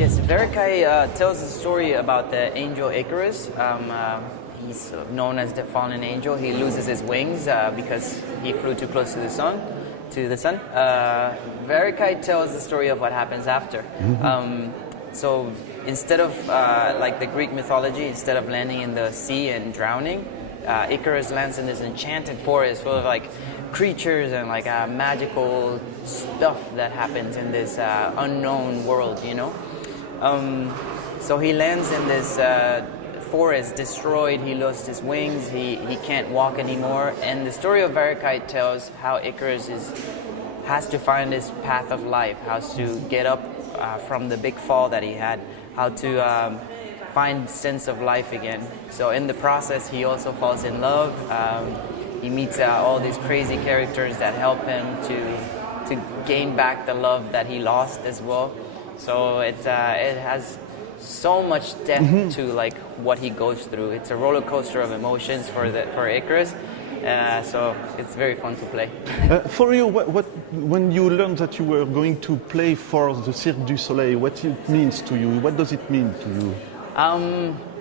Yes, Varekai tells a story about the angel Icarus. He's known as the fallen angel. He loses his wings because he flew too close to the sun. Varekai tells the story of what happens after. So instead of like the Greek mythology, instead of landing in the sea and drowning, Icarus lands in this enchanted forest full of like creatures and like magical stuff that happens in this unknown world, you know. So he lands in this forest destroyed. He lost his wings. He can't walk anymore. And the story of Varekai tells how Icarus has to find his path of life, how to get up from the big fall that he had, how to find sense of life again. So in the process, he also falls in love. He meets all these crazy characters that help him to gain back the love that he lost as well. So it has so much depth to like what he goes through. It's a roller coaster of emotions for Icarus. So it's very fun to play. For you, when you learned that you were going to play for the Cirque du Soleil, what it means to you? What does it mean to you?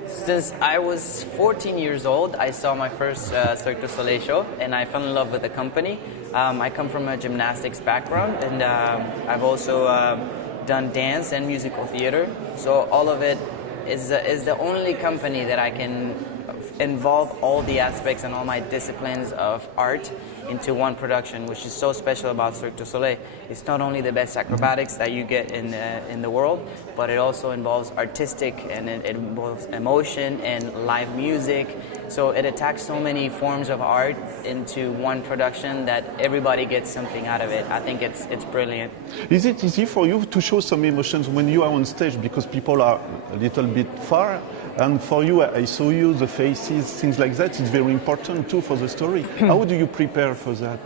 Since I was 14 years old, I saw my first Cirque du Soleil show, and I fell in love with the company. I come from a gymnastics background, and I've also done dance and musical theater. So all of it is the only company that I can involve all the aspects and all my disciplines of art into one production, which is so special about Cirque du Soleil. It's not only the best acrobatics that you get in the world, but it also involves artistic, and it involves emotion and live music. So it attacks so many forms of art into one production that everybody gets something out of it. I think it's brilliant. Is it easy for you to show some emotions when you are on stage, because people are a little bit far? And for you, I saw you, the faces, things like that. It's very important too for the story. How do you prepare for that?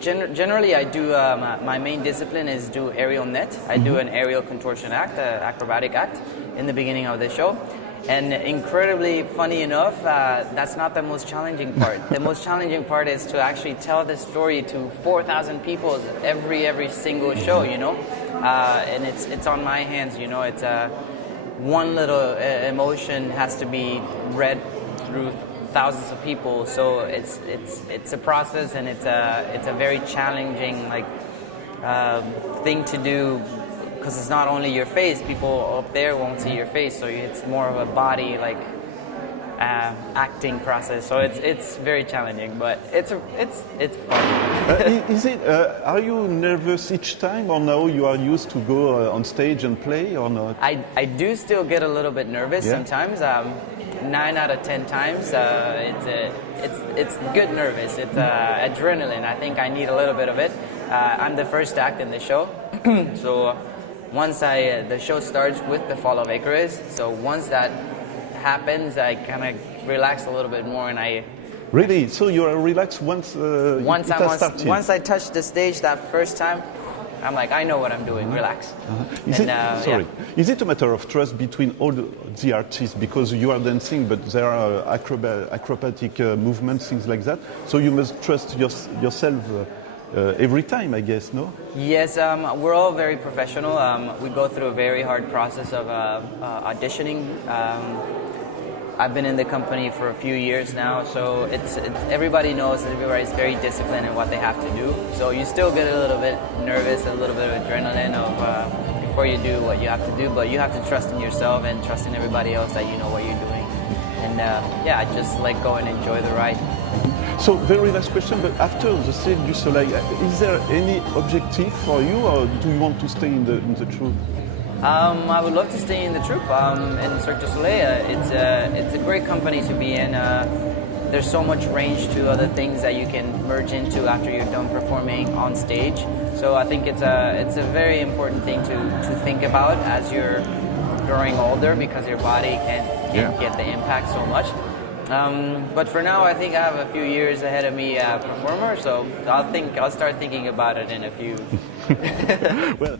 Generally, I do, my main discipline is do aerial net. I do an aerial contortion act, acrobatic act, in the beginning of the show. And incredibly funny enough, that's not the most challenging part. The most challenging part is to actually tell the story to 4,000 people every single show, you know. And it's on my hands, you know. It's one little emotion has to be read through thousands of people, so it's a process, and it's a very challenging like thing to do, because it's not only your face. People up there won't see your face, so it's more of a body like acting process. So it's very challenging, but it's fun. Is it? Are you nervous each time, or no? You are used to go on stage and play, or not? I do still get a little bit nervous sometimes. 9 out of 10 times, it's good nervous. It's adrenaline. I think I need a little bit of it. I'm the first act in the show, so once the show starts with the fall of Icarus. So once that happens, I kind of relax a little bit more, and I. Really? So you are relaxed once I touch the stage that first time, I'm like, I know what I'm doing. Relax. Is it a matter of trust between all the artists, because you are dancing, but there are acrobatic movements, things like that? So you must trust yourself every time, I guess, no? Yes, we're all very professional. We go through a very hard process of auditioning. I've been in the company for a few years now, so everybody knows that everybody's very disciplined in what they have to do. So you still get a little bit nervous, a little bit of adrenaline before you do what you have to do, but you have to trust in yourself and trust in everybody else that you know what you're doing. And I just like go and enjoy the ride. So very last question, but after the Cirque du Soleil, is there any objective for you, or do you want to stay in the troupe? I would love to stay in the troupe, in Cirque du Soleil. It's a great company to be in. There's so much range to other things that you can merge into after you're done performing on stage. So I think it's a very important thing to think about as you're growing older, because your body can't get the impact so much. But for now, I think I have a few years ahead of me performer, so I'll start thinking about it in a few. Well.